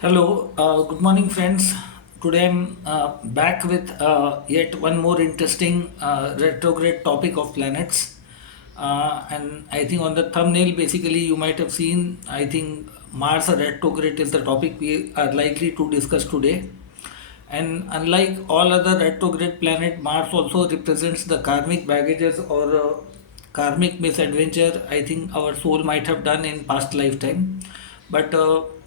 Hello, good morning, friends. Today I'm back with yet one more interesting retrograde topic of planets. And I think on the thumbnail, basically, you might have seen, I think Mars retrograde is the topic we are likely to discuss today. And unlike all other retrograde planet, Mars also represents the karmic baggages or karmic misadventure I think our soul might have done in past lifetime. But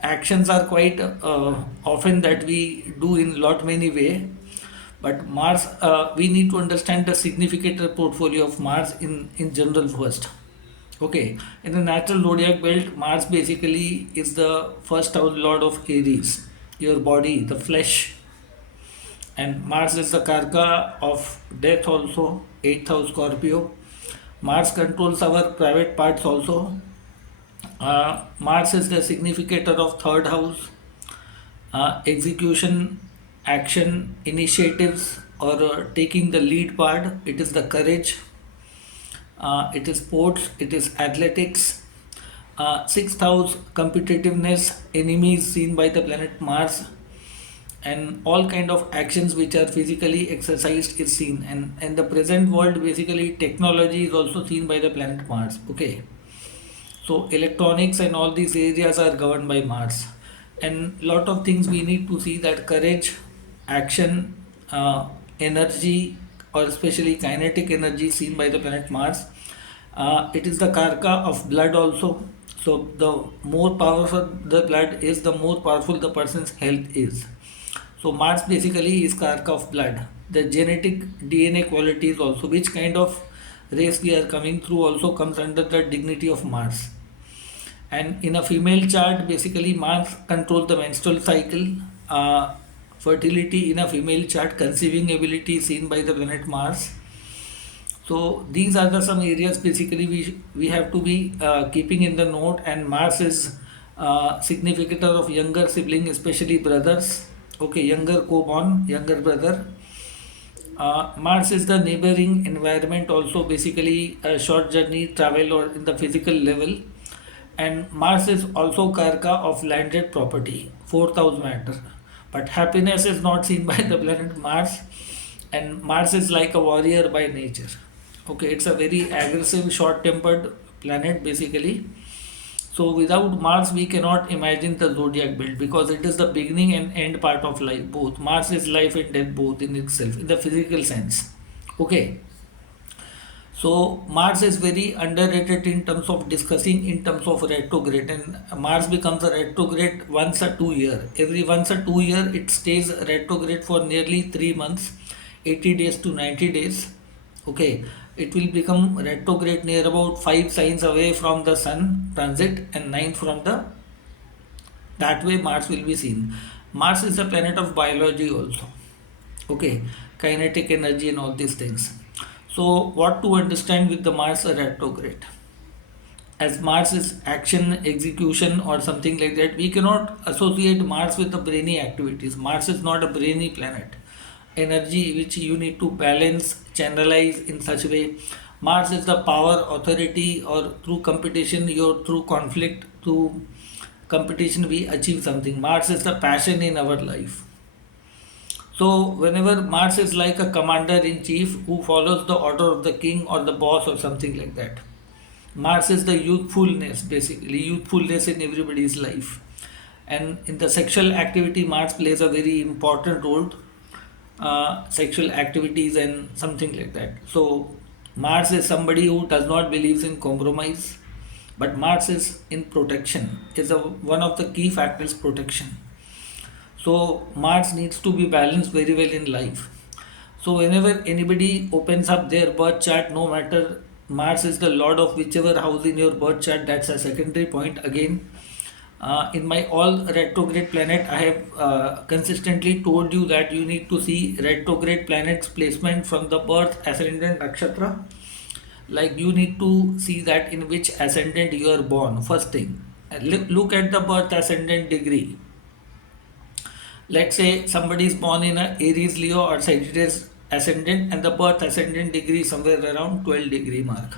actions are quite often that we do in lot many way. But Mars, we need to understand the significant portfolio of Mars in general first. Okay, in the natural zodiac belt, Mars basically is the first house lord of Aries, your body, the flesh, and Mars is the karka of death also, 8th house Scorpio. Mars controls our private parts also. Mars is the significator of third house, execution, action, initiatives, or taking the lead part. It is the courage, it is sports, it is athletics. Sixth house competitiveness, enemies seen by the planet Mars, and all kind of actions which are physically exercised is seen. And the present world basically technology is also seen by the planet Mars. Okay, so electronics and all these areas are governed by Mars, and lot of things we need to see that courage, action, energy, or especially kinetic energy seen by the planet Mars. It is the karka of blood also. So the more powerful the blood is, the more powerful the person's health is. So Mars basically is karka of blood. The genetic DNA qualities also, which kind of race we are coming through, also comes under the dignity of Mars. And in a female chart, basically Mars controls the menstrual cycle, fertility in a female chart, conceiving ability seen by the planet Mars. So these are the some areas basically we have to be keeping in the note. And Mars is significator of younger sibling, especially brothers. Okay, younger co-born, younger brother. Mars is the neighboring environment also, basically a short journey travel or in the physical level. And Mars is also karka of landed property, fourth house matter. But happiness is not seen by the planet Mars, and Mars is like a warrior by nature. Okay, it's a very aggressive, short-tempered planet basically. So without Mars, we cannot imagine the zodiac build because it is the beginning and end part of life. Both Mars is life and death, both in itself, in the physical sense. Okay. So Mars is very underrated in terms of discussing in terms of retrograde, and Mars becomes a retrograde once a 2 year. Every once a 2 year, it stays retrograde for nearly 3 months, 80 days to 90 days. Okay, it will become retrograde near about 5 signs away from the Sun transit and 9 from the, that way Mars will be seen. Mars is a planet of biology also. Okay, kinetic energy and all these things. So what to understand with the Mars retrograde? As Mars is action, execution, or something like that, we cannot associate Mars with the brainy activities. Mars is not a brainy planet. Energy which you need to balance, channelize in such way. Mars is the power, authority, or through competition, your through conflict, through competition, we achieve something. Mars is the passion in our life. So whenever Mars is like a commander in chief who follows the order of the king or the boss or something like that. Mars is the youthfulness, basically youthfulness in everybody's life. And in the sexual activity, Mars plays a very important role. Sexual activities and something like that. So Mars is somebody who does not believe in compromise, but Mars is in protection. Is one of the key factors, protection. So Mars needs to be balanced very well in life. So whenever anybody opens up their birth chart, no matter Mars is the lord of whichever house in your birth chart, that's a secondary point again. In my all retrograde planet, I have consistently told you that you need to see retrograde planets placement from the birth ascendant nakshatra. Like you need to see that in which ascendant you are born. First thing, look at the birth ascendant degree. Let's say somebody is born in a Aries, Leo, or Sagittarius ascendant, and the birth ascendant degree is somewhere around 12 degree mark.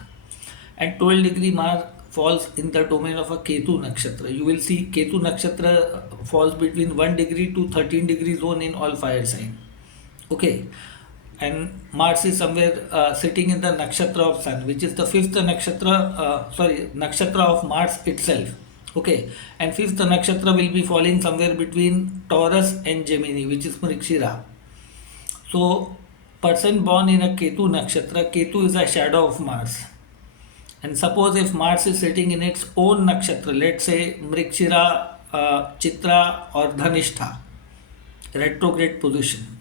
And 12 degree mark falls in the domain of a Ketu nakshatra. You will see Ketu nakshatra falls between 1 degree to 13 degree zone in all fire sign. Okay, and Mars is somewhere sitting in the nakshatra of Sun, which is the fifth nakshatra. Nakshatra of Mars itself. Okay, and fifth nakshatra will be falling somewhere between Taurus and Gemini, which is Mrigashira. So, person born in a Ketu nakshatra, Ketu is a shadow of Mars. And suppose if Mars is sitting in its own nakshatra, let's say Mrigashira, Chitra, or Dhanistha, retrograde position.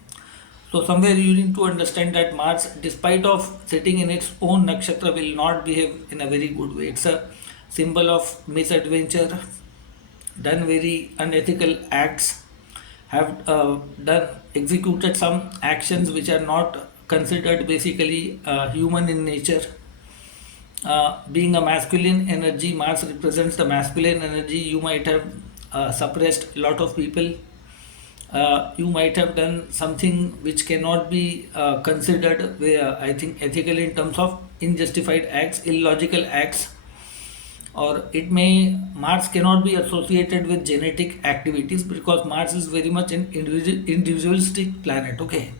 So somewhere you need to understand that Mars, despite of sitting in its own nakshatra, will not behave in a very good way. It's a symbol of misadventure, done very unethical acts, have done executed some actions which are not considered basically human in nature. Being a masculine energy, Mars represents the masculine energy. You might have suppressed a lot of people. You might have done something which cannot be considered, I think, ethical in terms of unjustified acts, illogical acts, or it may Mars cannot be associated with genetic activities because Mars is very much an individualistic planet. Okay,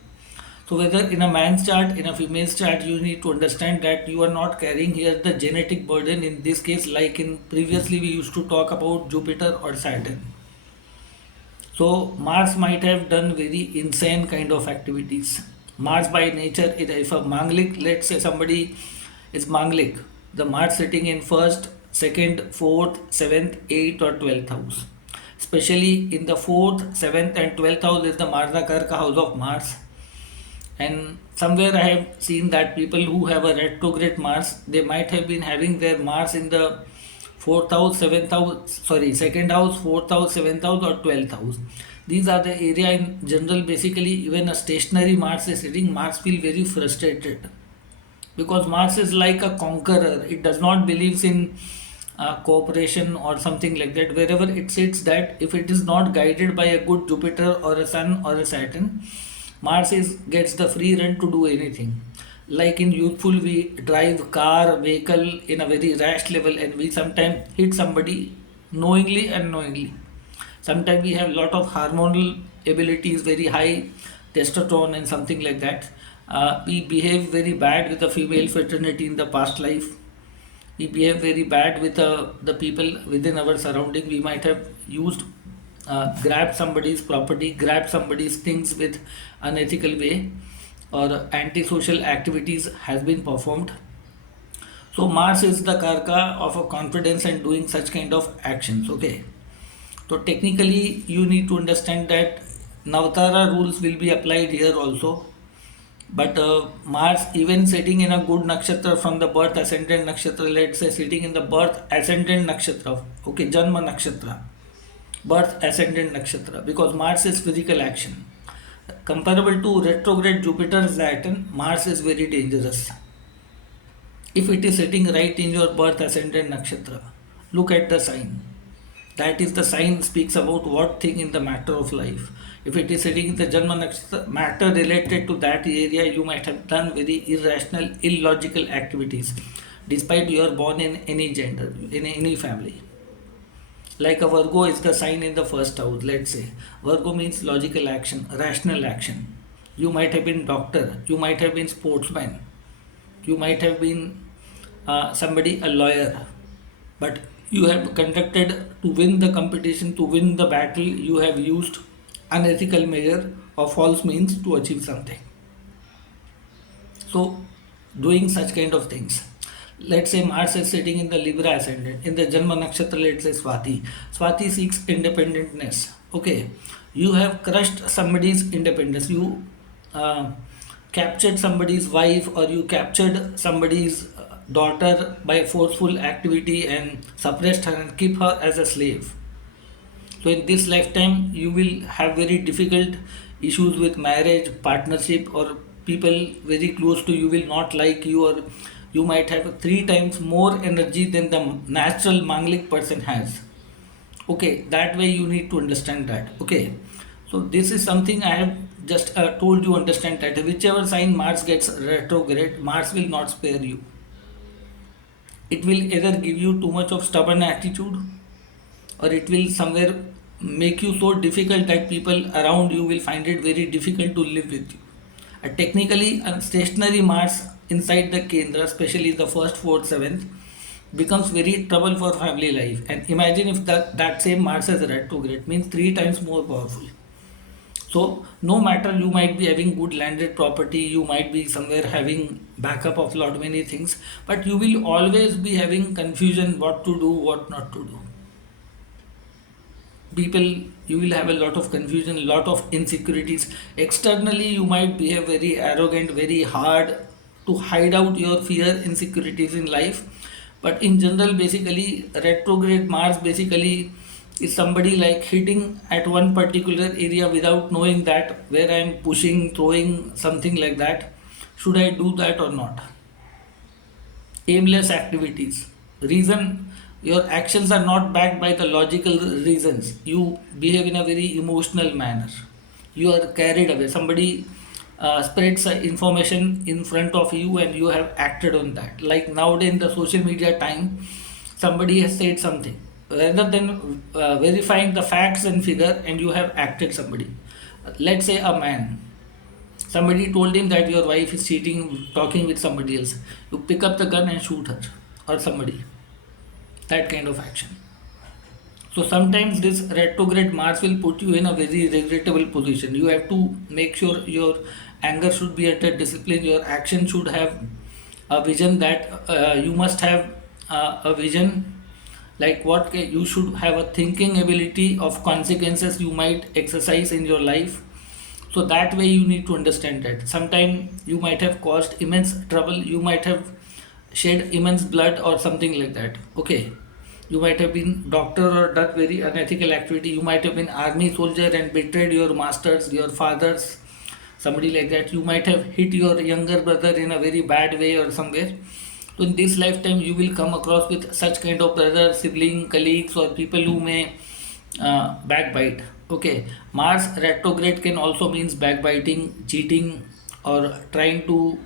so whether in a man's chart, in a female's chart, you need to understand that you are not carrying here the genetic burden. In this case, like in previously we used to talk about Jupiter or Saturn. So Mars might have done very insane kind of activities. Mars by nature, if a Manglik, let's say somebody is Manglik, the Mars sitting in first, second, fourth, seventh, eighth or 12th house. Especially in the fourth, seventh and 12th house is the Marna Karka house of Mars. And somewhere I have seen that people who have a retrograde Mars, they might have been having their Mars in the fourth house, seventh house, second house, fourth house, seventh house, or 12th house. These are the area in general. Basically, even a stationary Mars is sitting, Mars feel very frustrated because Mars is like a conqueror. It does not believe in cooperation or something like that. Wherever it sits, that if it is not guided by a good Jupiter or a Sun or a Saturn, Mars gets the free run to do anything. Like in youthful, we drive car, vehicle in a very rash level, and we sometimes hit somebody knowingly and unknowingly. Sometimes we have lot of hormonal abilities, very high testosterone and something like that. We behave very bad with the female fraternity in the past life. We behave very bad with the people within our surrounding. We might have used, grabbed somebody's property, grabbed somebody's things with unethical way, or antisocial activities has been performed. So Mars is the karka of a confidence and doing such kind of actions. Okay, so technically you need to understand that Navtara rules will be applied here also. But Mars, even sitting in a good nakshatra from the birth ascendant nakshatra, let's say sitting in the birth ascendant nakshatra, okay, Janma nakshatra, birth ascendant nakshatra, because Mars is physical action. Comparable to retrograde Jupiter Saturn, Mars is very dangerous. If it is sitting right in your birth ascendant nakshatra, look at the sign. That is the sign speaks about what thing in the matter of life. If it is sitting in the Janma nakshatra, matter related to that area, you might have done very irrational, illogical activities, despite you are born in any gender, in any family. Like a Virgo is the sign in the first house, let's say. Virgo means logical action, rational action. You might have been doctor, you might have been sportsman, you might have been somebody, a lawyer, but you have conducted to win the competition, to win the battle, you have used unethical measure or false means to achieve something. So, doing such kind of things. Let's say Mars is sitting in the Libra ascendant, in the Janma Nakshatra, let's say Swati. Swati seeks independentness. Okay, you have crushed somebody's independence. You captured somebody's wife, or you captured somebody's daughter by forceful activity and suppressed her and keep her as a slave. So in this lifetime, you will have very difficult issues with marriage, partnership, or people very close to you will not like you, or you might have three times more energy than the natural Manglik person has. Okay, that way you need to understand that. Okay, so this is something I have just told you understand that whichever sign Mars gets retrograde, Mars will not spare you. It will either give you too much of stubborn attitude, or it will somewhere make you so difficult that people around you will find it very difficult to live with you. Technically, a stationary Mars inside the Kendra, especially the first, fourth, seventh, becomes very trouble for family life. And imagine if that same Mars is retrograde, means three times more powerful. So no matter, you might be having good landed property, you might be somewhere having backup of lot many things, but you will always be having confusion what to do, what not to do. People, you will have a lot of confusion, a lot of insecurities. Externally you might behave very arrogant, very hard to hide out your fear, insecurities in life. But in general, basically retrograde Mars basically is somebody like hitting at one particular area without knowing that where I am pushing, throwing something like that, should I do that or not. Aimless activities. Reason, your actions are not backed by the logical reasons. You behave in a very emotional manner. You are carried away. Somebody spreads information in front of you and you have acted on that. Like nowadays in the social media time, somebody has said something. Rather than verifying the facts and figure, and you have acted somebody. Let's say a man. Somebody told him that your wife is cheating, talking with somebody else. You pick up the gun and shoot her or somebody. That kind of action. So sometimes this retrograde Mars will put you in a very regrettable position. You have to make sure your anger should be at a discipline. Your action should have a vision, that you must have a vision, like you should have a thinking ability of consequences you might exercise in your life. So that way you need to understand that sometime you might have caused immense trouble, you might have shed immense blood or something like that. Okay, you might have been doctor or done very unethical activity, you might have been army soldier and betrayed your masters, your fathers, somebody like that. You might have hit your younger brother in a very bad way or somewhere. So in this lifetime you will come across with such kind of brother, sibling, colleagues, or people who may backbite. Okay, Mars retrograde can also means backbiting, cheating, or trying to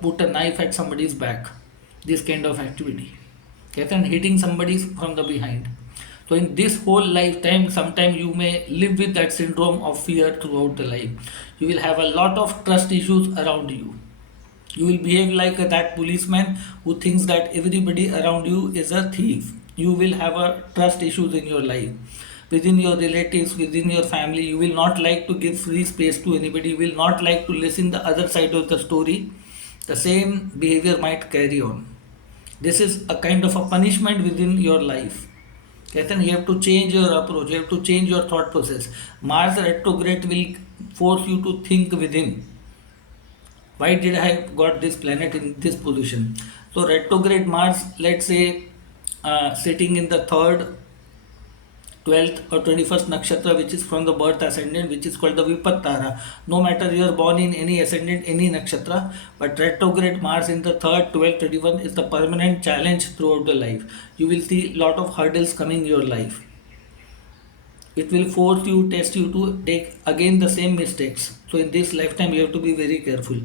put a knife at somebody's back. This kind of activity. Okay, and hitting somebody from the behind. So in this whole lifetime, sometime you may live with that syndrome of fear throughout the life. You will have a lot of trust issues around you. You will behave like that policeman who thinks that everybody around you is a thief. You will have a trust issues in your life. Within your relatives, within your family, you will not like to give free space to anybody. You will not like to listen the other side of the story. The same behavior might carry on. This is a kind of a punishment within your life. Okay, then you have to change your approach. You have to change your thought process. Mars retrograde will force you to think within. Why did I got this planet in this position? So retrograde Mars, let's say sitting in the third, 12th or 21st nakshatra, which is from the birth ascendant, which is called the Vipattara. No matter you are born in any ascendant, any nakshatra, but retrograde Mars in the third, 12th, 21 is the permanent challenge throughout the life. You will see lot of hurdles coming in your life. It will force you, test you to take again the same mistakes. So in this lifetime you have to be very careful.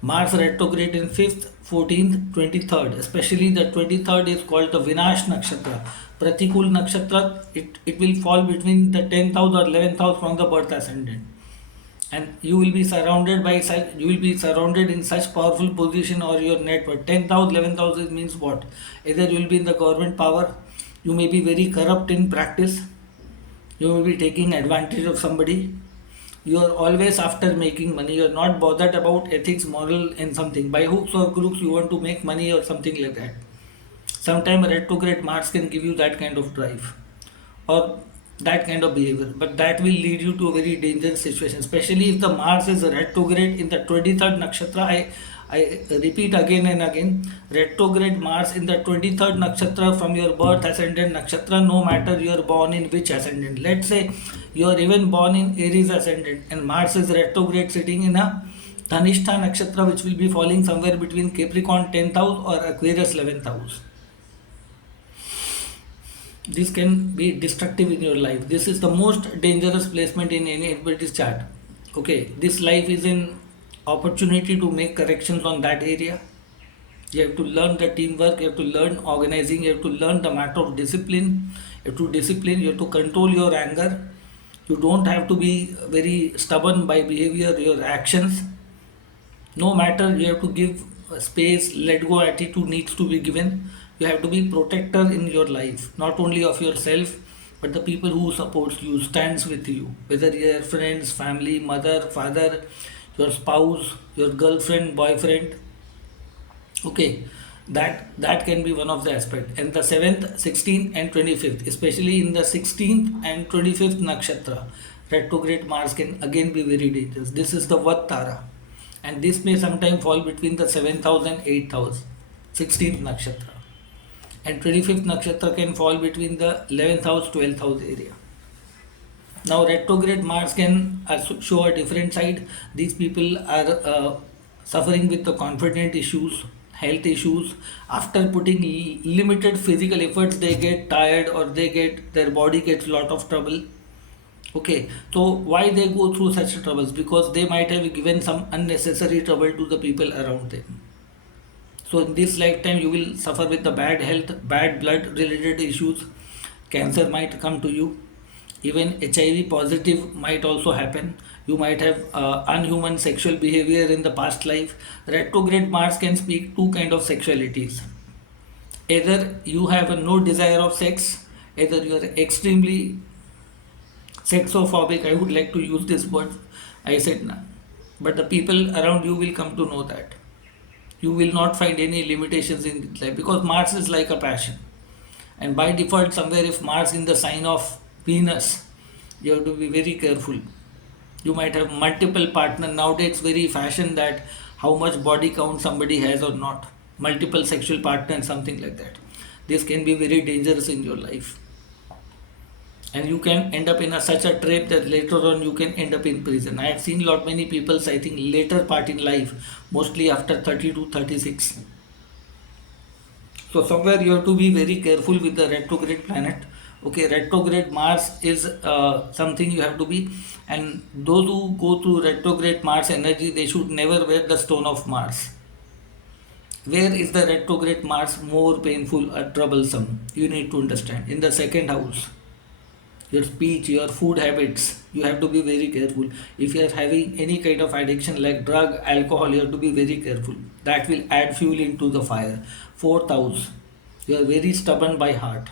Mars retrograde in 5th, 14th, 23rd, especially the 23rd is called the Vinash nakshatra. Pratikul nakshatra, it will fall between the 10th house or 11th house from the birth ascendant. And you will be surrounded by such, you will be surrounded in such powerful position, or your network. 10th house, 11th house, it means what? Either you will be in the government power, you may be very corrupt in practice, you will be taking advantage of somebody, you are always after making money, you are not bothered about ethics, moral, and something. By hooks or crooks you want to make money or something like that. Sometimes retrograde Mars can give you that kind of drive or that kind of behavior, but that will lead you to a very dangerous situation, especially if the Mars is retrograde in the 23rd nakshatra. I repeat again and again, retrograde Mars in the 23rd nakshatra from your birth ascendant nakshatra, no matter you are born in which ascendant. Let's say you are even born in Aries ascendant and Mars is retrograde sitting in a Dhanishta nakshatra, which will be falling somewhere between Capricorn 10th house or Aquarius 11th house. This can be destructive in your life. This is the most dangerous placement in anybody's chart. Okay, this life is an opportunity to make corrections on that area. You have to learn the teamwork, you have to learn organizing, you have to learn the matter of discipline. You have to discipline, you have to control your anger. You don't have to be very stubborn by behavior, your actions. No matter, you have to give space, let go attitude needs to be given. You have to be protector in your life, not only of yourself, but the people who supports you, stands with you, whether your friends, family, mother, father, your spouse, your girlfriend, boyfriend. Okay, that can be one of the aspect. And the 7th, 16th, and 25th, especially in the 16th and 25th nakshatra, retrograde Mars can again be very dangerous. This is the Vat Tara, and this may sometime fall between the 7th house and 8th house, 16th nakshatra, and 25th nakshatra can fall between the 11th house, 12th house area. Now, retrograde Mars can show a different side. These people are suffering with the confident issues, health issues. After putting limited physical efforts, they get tired or their body gets lot of trouble. Okay, so why they go through such troubles? Because they might have given some unnecessary trouble to the people around them. So in this lifetime, you will suffer with the bad health, bad blood related issues. Cancer might come to you. Even HIV positive might also happen. You might have unhuman sexual behavior in the past life. Retrograde Mars can speak two kind of sexualities. Either you have a no desire of sex, either you are extremely sexophobic. I would like to use this word. I said no. But the people around you will come to know that. You will not find any limitations in life because Mars is like a passion. And by default, somewhere if Mars in the sign of Venus, you have to be very careful. You might have multiple partners. Nowadays, it's very fashion that how much body count somebody has or not. Multiple sexual partners, something like that. This can be very dangerous in your life. And you can end up in such a trap that later on you can end up in prison. I have seen lot many people, I think, later part in life, mostly after 30 to 36. So somewhere you have to be very careful with the retrograde planet. Okay, retrograde Mars is something you have to be, and those who go through retrograde Mars energy, they should never wear the stone of Mars. Where is the retrograde Mars more painful or troublesome? You need to understand. In the second house, your speech, your food habits, you have to be very careful. If you are having any kind of addiction like drug, alcohol, you have to be very careful. That will add fuel into the fire. Fourth house, you are very stubborn by heart.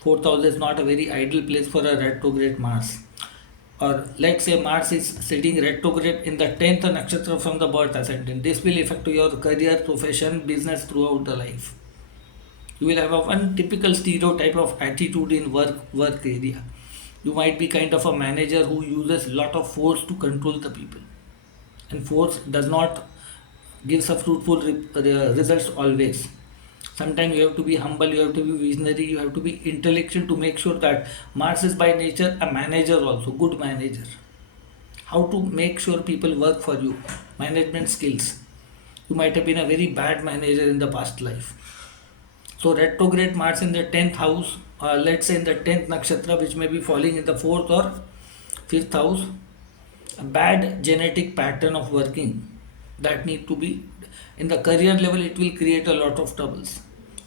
Fourth house is not a very ideal place for a retrograde Mars. Or let's say Mars is sitting retrograde in the 10th nakshatra from the birth ascendant. This will affect your career, profession, business throughout the life. You will have a one typical stereotype of attitude in work area. You might be kind of a manager who uses lot of force to control the people, and force does not gives a fruitful results always. Sometimes you have to be humble, you have to be visionary, you have to be intellectual to make sure that Mars is by nature a manager, also good manager. How to make sure people work for you, management skills. You might have been a very bad manager in the past life. So retrograde Mars in the 10th house, let's say in the 10th nakshatra, which may be falling in the 4th or 5th house, a bad genetic pattern of working that need to be in the career level, it will create a lot of troubles.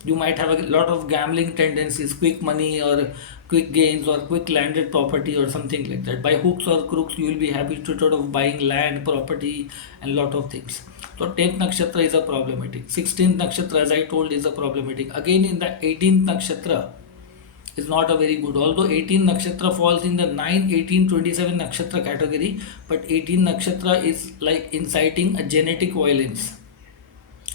You might have a lot of gambling tendencies, quick money or quick gains or quick landed property or something like that. By hooks or crooks, you will be habituated of buying land, property, and lot of things. So 10th nakshatra is a problematic. 16th nakshatra, as I told, is a problematic. Again, in the 18th nakshatra is not a very good. Although 18th nakshatra falls in the 9, 18, 27 nakshatra category, but 18th nakshatra is like inciting a genetic violence,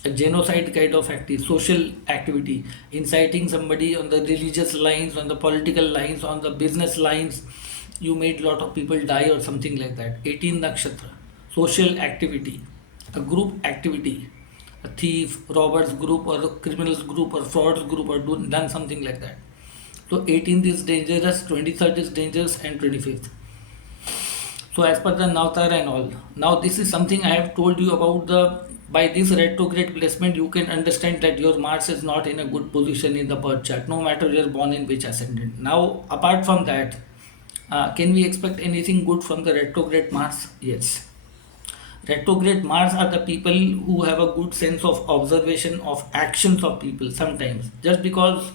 a genocide kind of social activity, inciting somebody on the religious lines, on the political lines, on the business lines. You made lot of people die or something like that. 18 nakshatra, social activity, a group activity, a thief, robbers group or a criminals group or frauds group or done something like that. So 18th is dangerous, 23rd is dangerous, and 25th. So as per the Navtar and all. Now this is something I have told you about the by this retrograde placement. You can understand that your Mars is not in a good position in the birth chart, no matter you are born in which ascendant. Now apart from that, can we expect anything good from the retrograde Mars? Yes. Retrograde Mars are the people who have a good sense of observation of actions of people sometimes. Just because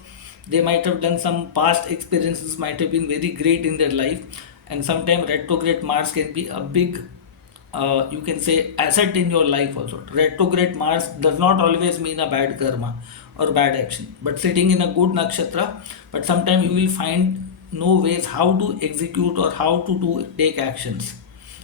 they might have done some past experiences, might have been very great in their life, and sometimes retrograde Mars can be a big, you can say, asset in your life also. Retrograde Mars does not always mean a bad karma or bad action, but sitting in a good nakshatra, but sometimes you will find no ways how to execute or how to do take actions.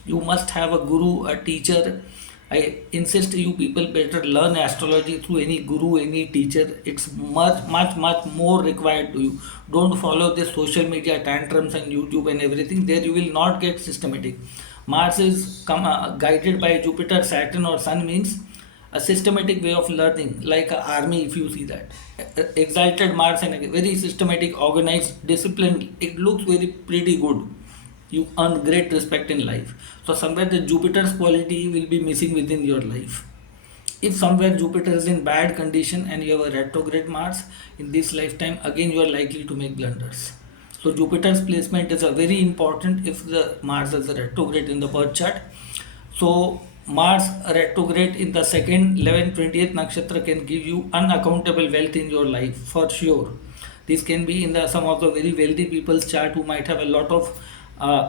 You must have a guru, a teacher. I insist you people better learn astrology through any guru, any teacher. It's much more required to you. Don't follow the social media tantrums and YouTube and everything. There you will not get systematic. Mars is guided by Jupiter, Saturn, or Sun means a systematic way of learning, like an army. If you see that exalted Mars and a very systematic, organized, disciplined, it looks very pretty good. You earn great respect in life. So somewhere the Jupiter's quality will be missing within your life. If somewhere Jupiter is in bad condition and you have a retrograde Mars in this lifetime, again you are likely to make blunders. So Jupiter's placement is a very important if the Mars is a retrograde in the birth chart. So Mars retrograde in the second, 11th, 20th nakshatra can give you unaccountable wealth in your life for sure. This can be in the some of the very wealthy people's chart who might have a lot of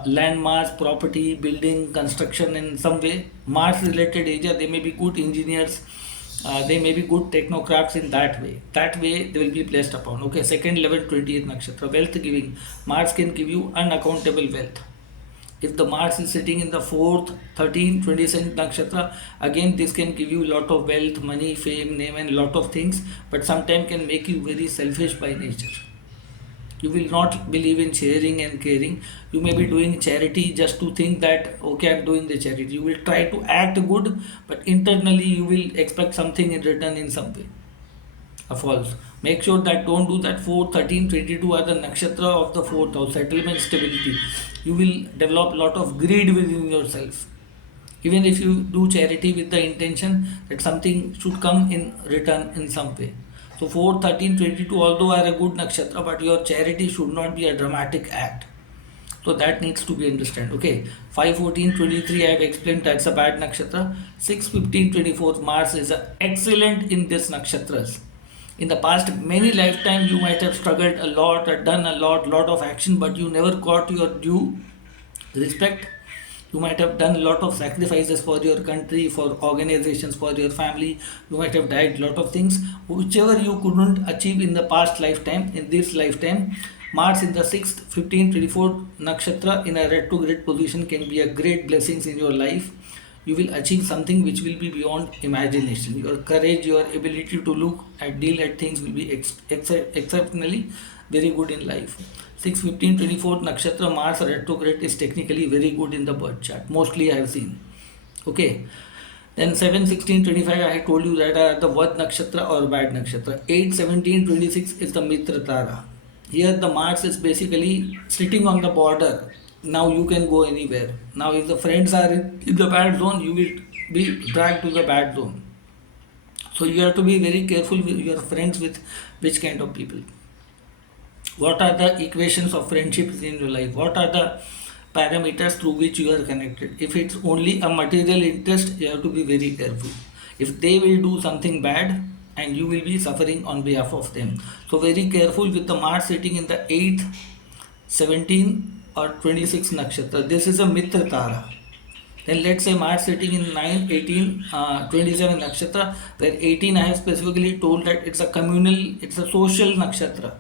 landmarks, property, building, construction in some way. Mars related area, they may be good engineers, they may be good technocrats in that way. That way they will be placed upon. Okay, second, 11th, 20th nakshatra, wealth giving. Mars can give you unaccountable wealth. If the Mars is sitting in the 4th, 13th, 27th nakshatra, again this can give you lot of wealth, money, fame, name and lot of things, but sometimes can make you very selfish by nature. You will not believe in sharing and caring. You may be doing charity just to think that okay, I'm doing the charity. You will try to act good, but internally you will expect something in return in some way. A false. Make sure that don't do that. 4, 13, 22 are the nakshatra of the fourth house, settlement, stability. You will develop lot of greed within yourself. Even if you do charity with the intention that something should come in return in some way. So 4, 13, 22, although are a good nakshatra, but your charity should not be a dramatic act. So that needs to be understood. Okay, 5, 14, 23, I have explained that's a bad nakshatra. 6, 15, 24, Mars is excellent in this nakshatras. In the past many lifetime you might have struggled a lot, done a lot of action, but you never got your due respect. You might have done a lot of sacrifices for your country, for organizations, for your family. You might have died lot of things whichever you couldn't achieve in the past lifetime. In this lifetime, Mars in the 6th, 15th, 24th nakshatra in a retrograde position can be a great blessings in your life. You will achieve something which will be beyond imagination. Your courage, your ability to look and deal at things will be exceptionally very good in life. 6, 15, 24 nakshatra Mars retrograde is technically very good in the birth chart. Mostly I have seen. Okay. Then 7, 16, 25 I told you that are the Vad nakshatra or bad nakshatra. 8, 17, 26 is the Mitra Tara. Here the Mars is basically sitting on the border. Now you can go anywhere. Now if the friends are in the bad zone, you will be dragged to the bad zone. So you have to be very careful with your friends, with which kind of people. What are the equations of friendships in your life? What are the parameters through which you are connected? If it's only a material interest, you have to be very careful. If they will do something bad and you will be suffering on behalf of them. So very careful with the Mars sitting in the 8th, 17 or 26 nakshatra. This is a Mitra Tara. Then let's say Mars sitting in 9, 18, 27 nakshatra, where 18 I have specifically told that it's a communal, it's a social nakshatra,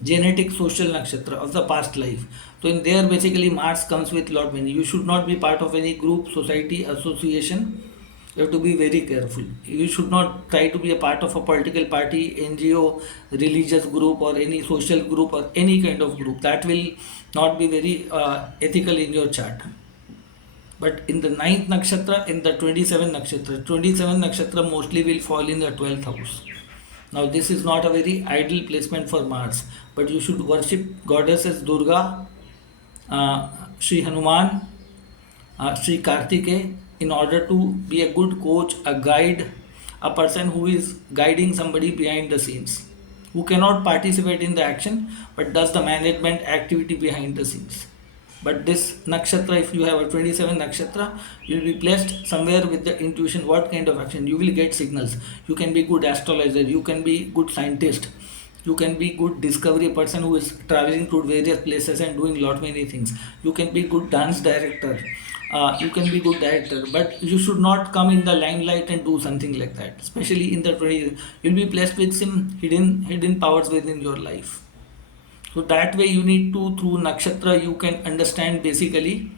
genetic social nakshatra of the past life. So in there basically Mars comes with lot many. You should not be part of any group, society, association. You have to be very careful. You should not try to be a part of a political party, NGO, religious group or any social group or any kind of group. That will not be very ethical in your chart. But in the 9th nakshatra, in the 27 nakshatra, 27 nakshatra mostly will fall in the 12th house. Now this is not a very ideal placement for Mars, but you should worship goddesses Durga, Sri Hanuman, Sri Kartike in order to be a good coach, a guide, a person who is guiding somebody behind the scenes, who cannot participate in the action but does the management activity behind the scenes. But this nakshatra, if you have a 27 nakshatra, you'll be placed somewhere with the intuition what kind of action. You will get signals. You can be good astrologer, you can be good scientist, you can be good discovery person who is traveling to various places and doing lot many things. You can be good dance director, you can be good director, but you should not come in the limelight and do something like that. Especially in the 20, you'll be blessed with some hidden powers within your life. So that way you need to, through nakshatra, you can understand basically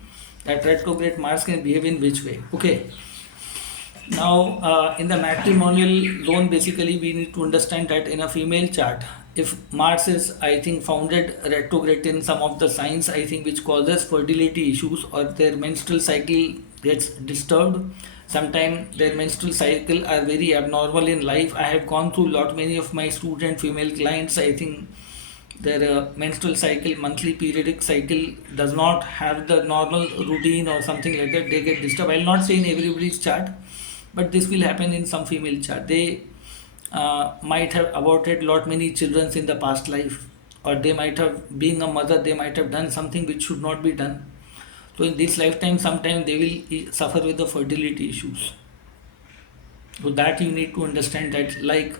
that retrograde Mars can behave in which way. Okay. Now, in the matrimonial zone, basically we need to understand that in a female chart, if Mars is, I think, founded retrograde in some of the signs, I think, which causes fertility issues or their menstrual cycle gets disturbed. Sometimes their menstrual cycle are very abnormal in life. I have gone through lot many of my student female clients. I think their menstrual cycle, monthly periodic cycle does not have the normal routine or something like that. They get disturbed. I'll not say in everybody's chart, but this will happen in some female chart. They might have aborted lot many children in the past life, or they might have, being a mother, they might have done something which should not be done. So in this lifetime, sometime they will suffer with the fertility issues. So that you need to understand that, like,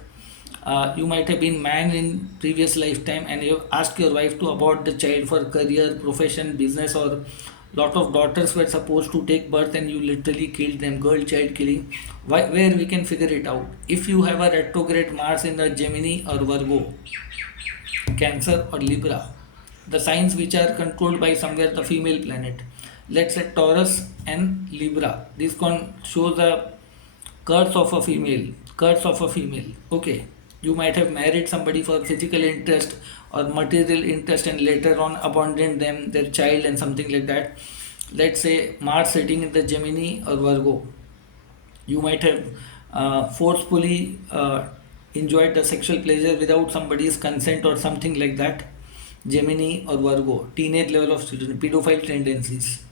you might have been man in previous lifetime and you asked your wife to abort the child for career, profession, business, or lot of daughters were supposed to take birth and you literally killed them, girl child killing. Where we can figure it out? If you have a retrograde Mars in the Gemini or Virgo, Cancer or Libra, the signs which are controlled by somewhere the female planet, let's say Taurus and Libra, this con shows a curse of a female, curse of a female. Okay, you might have married somebody for physical interest or material interest and later on abandoned them, their child, and something like that. Let's say Mars sitting in the Gemini or Virgo, you might have forcefully enjoyed the sexual pleasure without somebody's consent or something like that. Gemini or Virgo, teenage level of children, pedophile tendencies.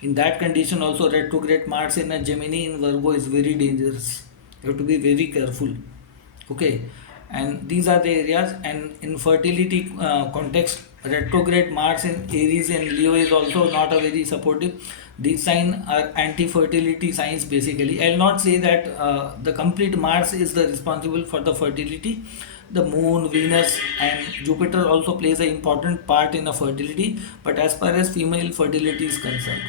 In that condition, also retrograde Mars in a Gemini in Virgo is very dangerous. You have to be very careful. Okay, and these are the areas. And in fertility context, retrograde Mars in Aries and Leo is also not a very supportive. These signs are anti-fertility signs basically. I'll not say that the complete Mars is the responsible for the fertility. The Moon, Venus, and Jupiter also plays an important part in the fertility. But as far as female fertility is concerned,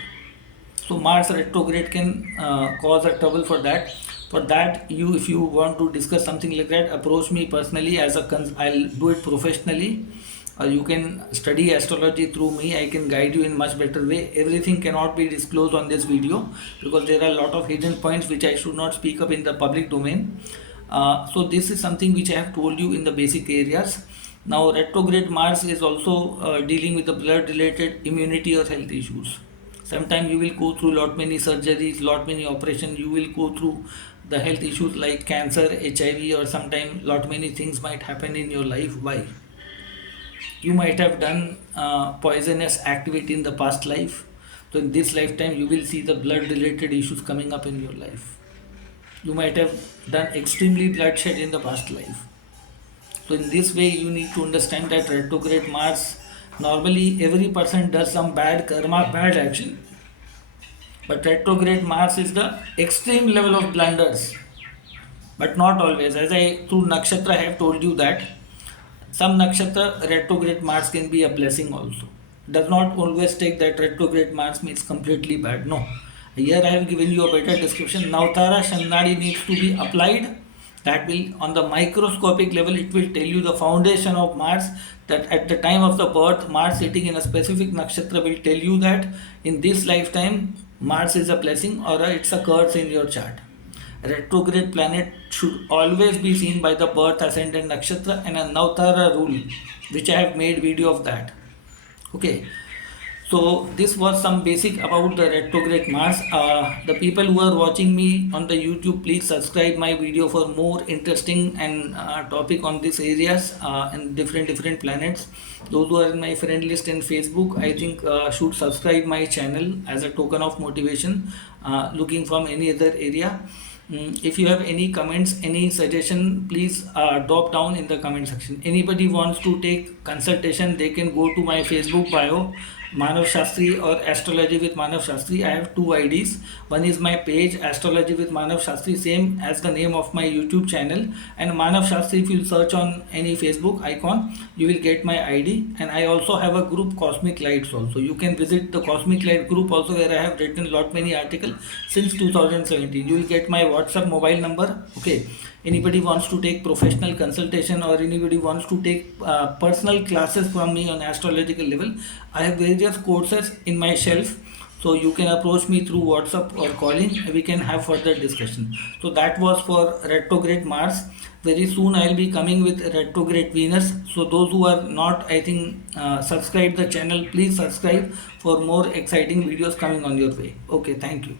so Mars retrograde can cause a trouble for that. For that, you, if you want to discuss something like that, approach me personally as a I'll do it professionally, or you can study astrology through me. I can guide you in much better way. Everything cannot be disclosed on this video because there are a lot of hidden points which I should not speak up in the public domain. So this is something which I have told you in the basic areas. Now retrograde Mars is also dealing with the blood related immunity or health issues. Sometimes you will go through lot many surgeries, lot many operations. You will go through the health issues like cancer, HIV, or sometimes lot many things might happen in your life. Why? You might have done poisonous activity in the past life. So in this lifetime, you will see the blood related issues coming up in your life. You might have done extremely bloodshed in the past life. So in this way, you need to understand that retrograde Mars, normally every person does some bad karma, bad action. But retrograde Mars is the extreme level of blunders. But not always. As I through nakshatra I have told you that some nakshatra retrograde Mars can be a blessing also. Does not always take that retrograde Mars means completely bad. No. Here I have given you a better description. Navtara Shandari needs to be applied. That will, on the microscopic level, it will tell you the foundation of Mars. That at the time of the birth, Mars sitting in a specific nakshatra will tell you that in this lifetime, Mars is a blessing or it's a curse in your chart. Retrograde planet should always be seen by the birth ascendant nakshatra and a Navtara rule, which I have made video of that. Okay. So this was some basic about the retrograde Mars. The people who are watching me on the YouTube, please subscribe my video for more interesting and topic on these areas and different planets. Those who are in my friend list in Facebook, I think should subscribe my channel as a token of motivation. Looking from any other area. If you have any comments, any suggestion, please drop down in the comment section. Anybody wants to take consultation, they can go to my Facebook bio. Manav Shastri or Astrology with Manav Shastri. I have two IDs. One is my page Astrology with Manav Shastri, same as the name of my YouTube channel. And Manav Shastri, if you search on any Facebook icon, you will get my ID. And I also have a group Cosmic Lights also. You can visit the Cosmic Light group also, where I have written lot many articles since 2017. You will get my WhatsApp mobile number. Okay. Anybody wants to take professional consultation, or anybody wants to take personal classes from me on astrological level, I have various courses in my shelf, so you can approach me through WhatsApp or calling. We can have further discussion. So that was for retrograde Mars. Very soon I'll be coming with retrograde Venus. So those who are not, I think, subscribe the channel, please subscribe for more exciting videos coming on your way. Okay, thank you.